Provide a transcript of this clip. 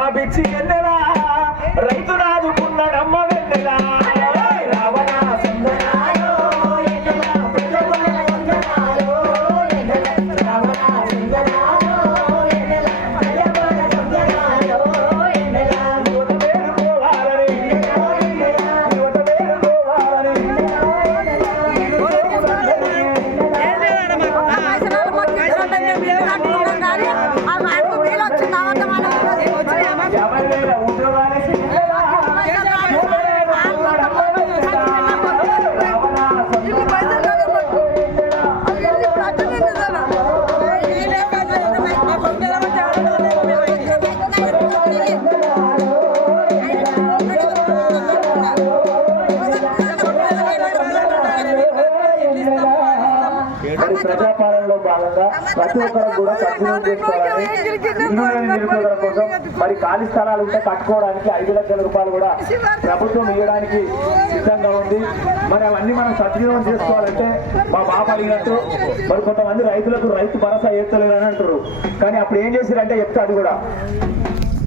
మా పిచ్చి ఎన్నెలా రైతు రాజుకున్నాడమ్మ వెన్నెలా? Yeah. యాభై ఉద్యోగాలు పరిష్కారంలో భాగంగా ప్రతి ఒక్కరు కూడా సద్వినియోగం చేసుకోవాలని లేని నిరుపేదల కోసం మరి ఖాళీ స్థలాలు ఉంటే కట్టుకోవడానికి ఐదు లక్షల రూపాయలు కూడా ప్రభుత్వం ఇవ్వడానికి సిద్ధంగా ఉంది. మరి అవన్నీ మనం సద్వినియోగం చేసుకోవాలంటే మా బాబు అడిగినట్టు మరి కొంతమంది రైతులకు రైతు భరోసా చేస్తలేదని అంటారు కానీ అప్పుడు ఏం చేశారంటే చెప్తా అది కూడా.